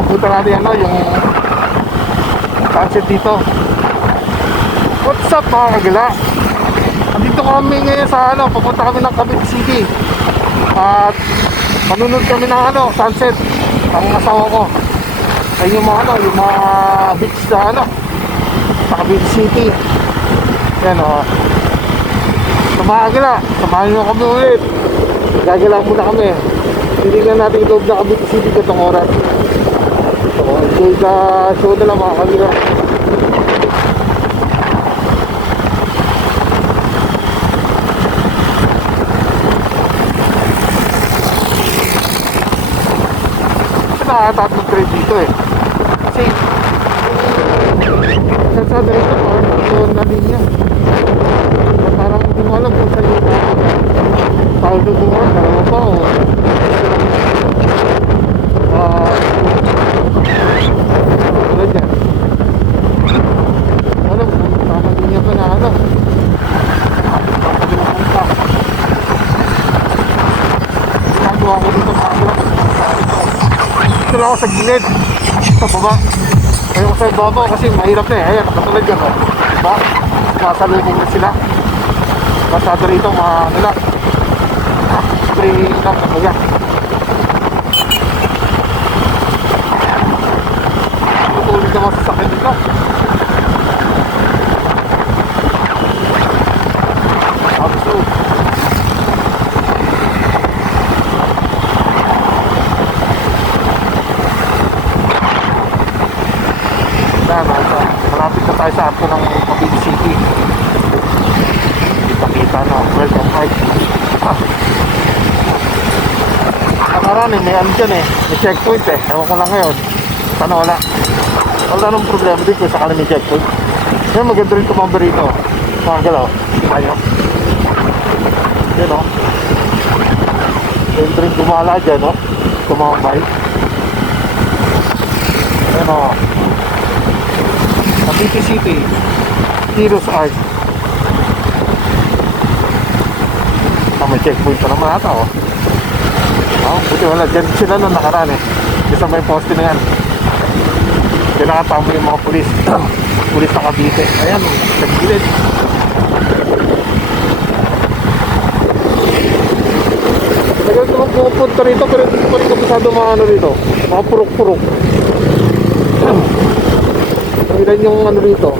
naabutan natin ano, yung sunset dito. What's up mga kagala? Andito kami ngayon sa ano, papunta kami ng Cavite City. At manunod kami ng ano, sunset ang asawa ko. Ayun yung mga ano, yung mga beach sa ano, sa Cavite City. Yan o. Sa mga kagala, samahan nyo kami ulit. Gagala muna kami. Titignan natin yung loob na Cavite City katong oras. So, enjoy the show na lang mga kagala. Nakatatlong trade dito eh. Kasi kalsada rito parang na linya. Parang hindi mo alam kung saan yung tao duduhan, dalawa pa o wala dyan. Alam kung tamang linya pa na ano. Ginagawa ko dito sa dito lang ako sa gilid sa baba. Ayoko sa baba kasi mahirap na eh. Ayan, nakatulad yan o. Diba? Masalubong na sila. Masada rito mga nila. Spray lang na kaya. Tutulid naman sa sakit dito. Absolute. Malapit na tayo sa arko ng Cavite City. Kita-kita na, welcome hike. Nakaraan eh, may ano dyan eh, may checkpoint eh. Ewan ko lang ngayon, sana wala. Wala nang problema din kung sakali may checkpoint. Ngayon maganda rin tumamba rito. Mga galaw, tayo. Yan o. Maganda rin gumala dyan o. Tumambay. Yan o. Cavite City, Heroes Arc. May checkpoint pa naman ata oh. Buti wala, dyan sila nung nakaraan eh. Isa may poste na yan. Dyan nakatama yung mga pulis. Pulis na Cavite. Ayan, nagbilid. Tagal naman pupunta rito, pero hindi pa rin kapisado mga ano rito, mga purok-purok. Ilan yung ano rito,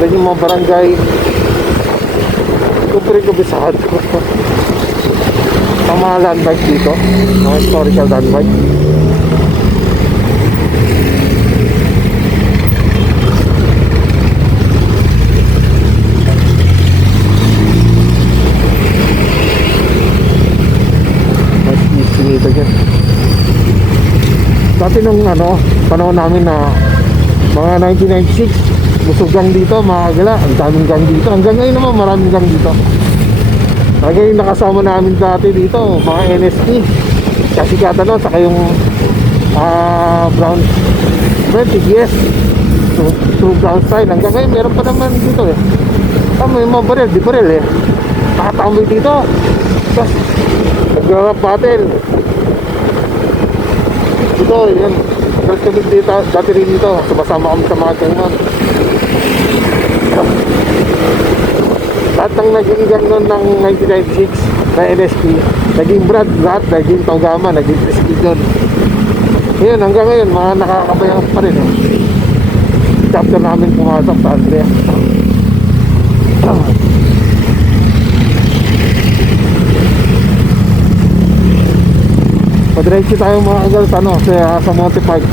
ilan yung mga barangay. Ito pa rin kabisado. Ang mga landmark dito, mga historical landmark. Mas easy nito dyan. Dati nung ano, panahon namin na mga 1996, busog gang dito mga kagala. Ang daming gang dito. Hanggang ngayon naman maraming gang dito. Hanggang yung nakasama namin dati dito, mga NSP. Kasi kata no, saka yung brown 20 yes. True brown style. Hanggang ngayon meron pa naman dito eh. May mga baril, di baril eh. Nakatambay dito. Tapos nag-rap battle. Dito, yan. Tapos kami dito, dati rin dito, sumasama kami sa mga ganyan. Lahat ng naging gano'n ng 1996 na NSP, naging Brad, lahat, naging Togama, naging Presidion. Ngayon, hanggang ngayon, mga nakakabayang pa rin. Chapter namin pumasok sa Andrea. Padiretso tayo mga kagal sa, ano, sa Monte Park.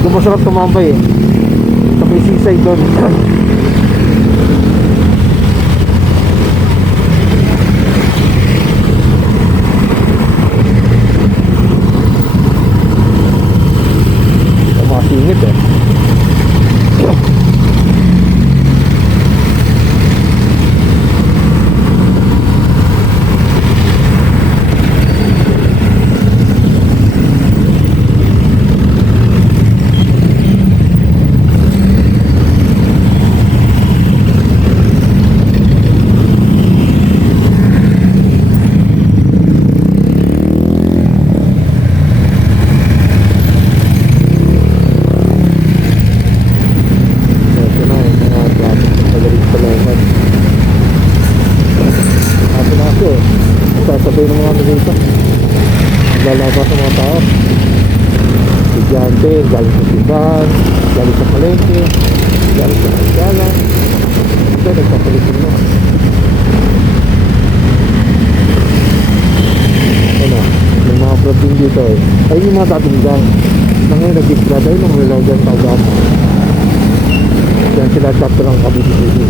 Doon masarap tumambay eh. Sa may seaside doon. Mga singit eh. dito eh. Sasabay ng mga ano dito. Lalabas ng mga tao. Estudyante, galing sa simbahan, galing sa palengke, galing sa kasyalan. Ito, nagpapalitin na. Ano, yung mga brad din dito eh. Ayun yung mga dating gang. Na ngayon nag-grad, ayun ang nilaw dyan sa agama. Yan sila chapter ng Cavite City.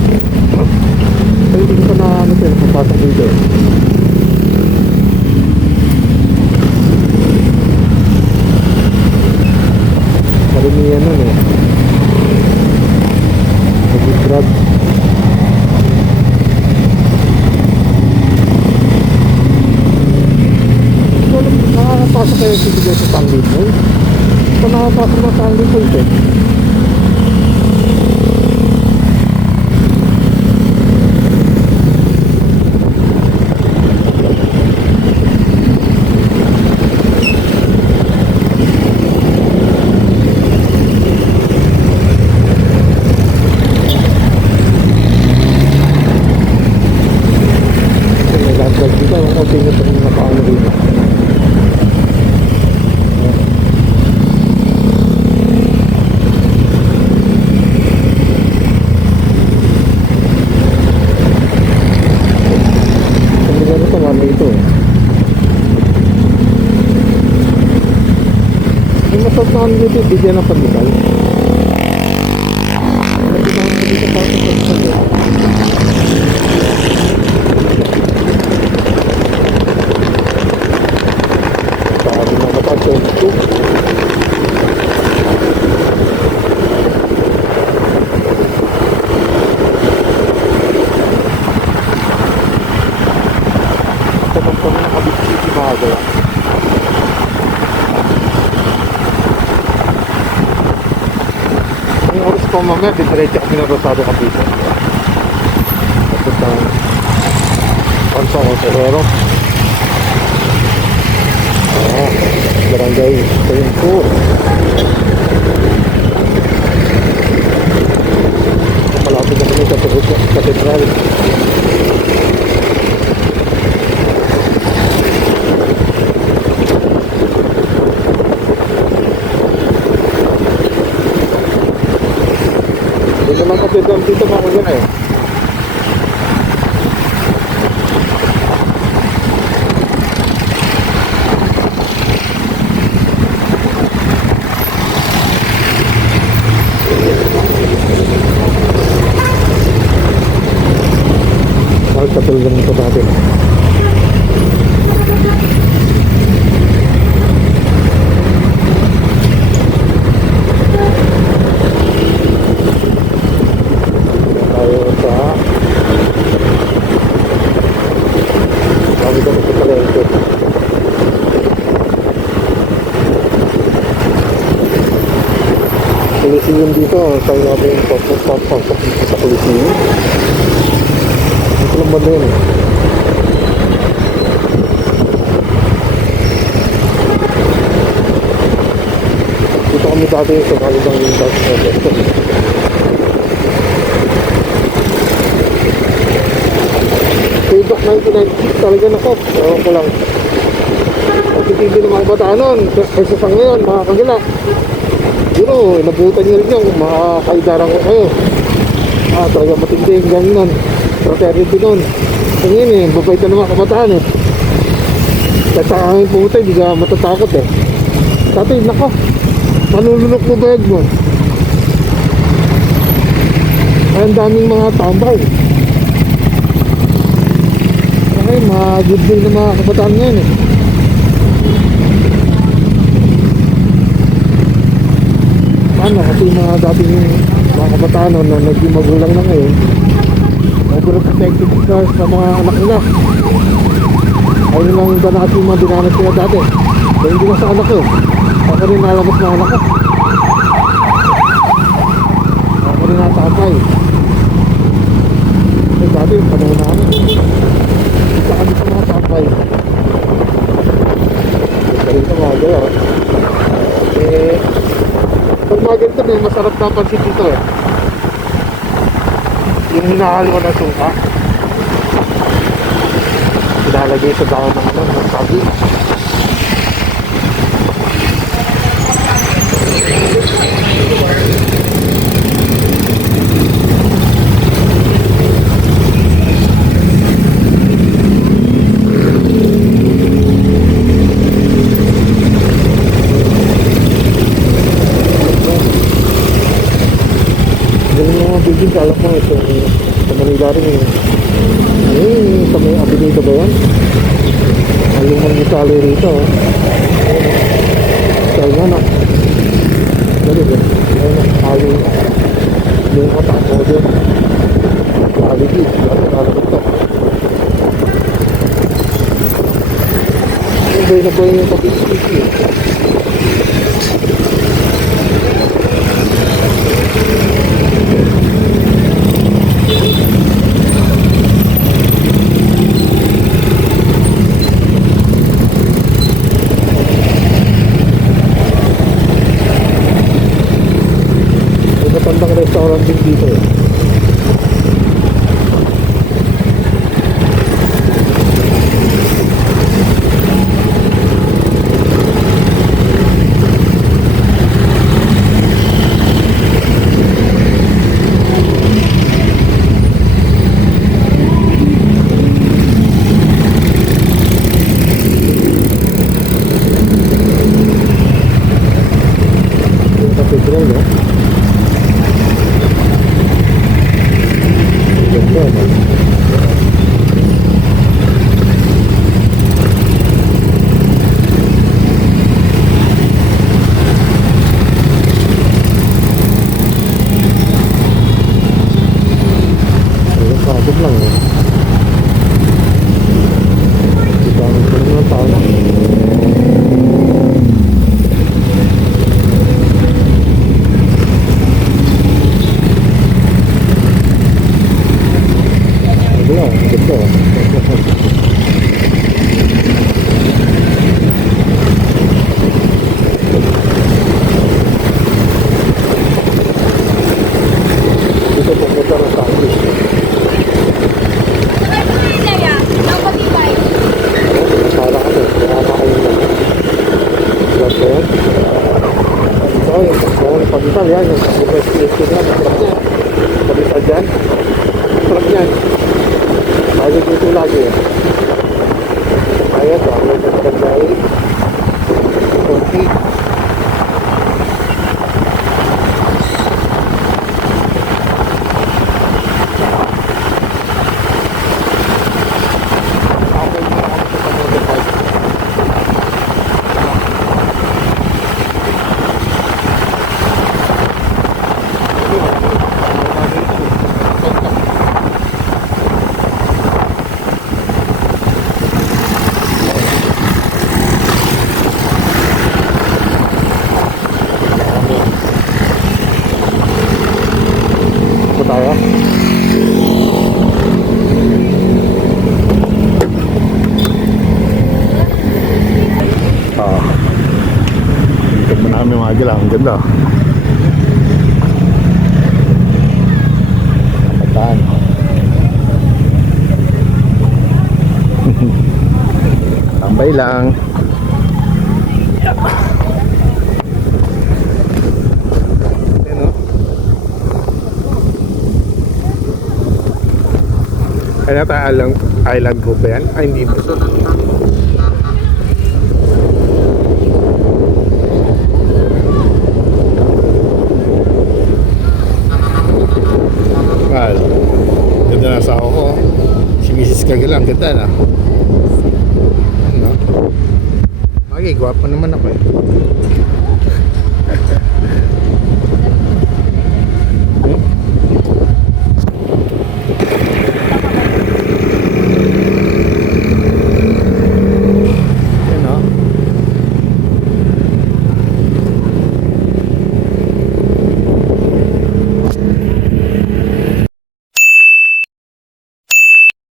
So hindi ko pa na ano sila, papasok dito eh. Marimihan nun eh. Nag-grad. Nakakapasok kayo siguro sa Tanglin mo. Kung nakapasok na Tanglin mo eh. Ang dito, bigyan ng pagkakal. Sabi mga kapatid, ito. Ito bang kami nakabit si Mahagala. So mamaya, diretso kami ng Rosado Cavite. Tapos na Pansa Consejero. Barangay Tempo. Malapit na kami sa Katedral. Dito mga kagana eh. Magkatulong ito natin. Coliseum dito, tayo natin yung pasok dito sa Coliseum. Ito lang ba din? Dito kami dati sa kaligang yung dati sa dito. Payback 1996 talaga na ko. Ewan ko lang. Pagkitindi ng mga bata nun, kaysa sa ngayon, mga kagila. Pero inabutan nyo rin yung makakaidarang ko kayo. Talaga matindi yung gang nun. Fraternity nun. So ngayon eh, babait na naman kabataan eh. Kahit sa aking pumunta, hindi ka matatakot eh. Dati, nako, manulunok mo bayag mo. Ay, ang daming mga tambay. Okay, mga good day na mga kabataan ngayon eh. Kasi mga dating mga kabataan na naging magulang na ngayon, overprotective ka sa mga anak nila. Ayun lang ba natin yung mga dinanas sila dati. Dahil hindi na sa anak ko. Ako rin nalabas na anak ko. Ako rin natatay. Kasi dati yung panahon namin. Isa kami sa mga tatay. Isa rin sa mga gaya. Pag mga ganito may masarap na pansit dito eh. Yung hinahalwa na suka. Ilalagay sa dahon ng ano, ng sabi. Galing mga building, alam mo ito sa Manila rin eh. Sa may Avenida ba yan? Alumang Italy rito oh. Kaya nga na galing eh. Ayun yung katakbo din. Quality, lalabot ito. Hindi na ba yung pag-isiki eh. Matandang restaurant din dito eh. Yung cathedral eh. Pagod lang eh. Dami ko naman tao. Wala, ganda. Dito pupunta ng taxi. Para ano, nakakain na. Plus yan. So, yung pag-isal yan, yung pag-isal yan, pag-isal yan. Sarap yan. Lagi dito lagi eh. Kaya ito, ang nagkakagay. Kunti. Tayo. Dito mo namin mga agila. Ang ganda. Kataan. Tambay lang. Kaya tayo island ko ba yan? Ay, hindi mo. Well, ganda na sa ako. Si Mrs. Kagalang, ganda na. Ano? Okay, gwapo naman ako eh.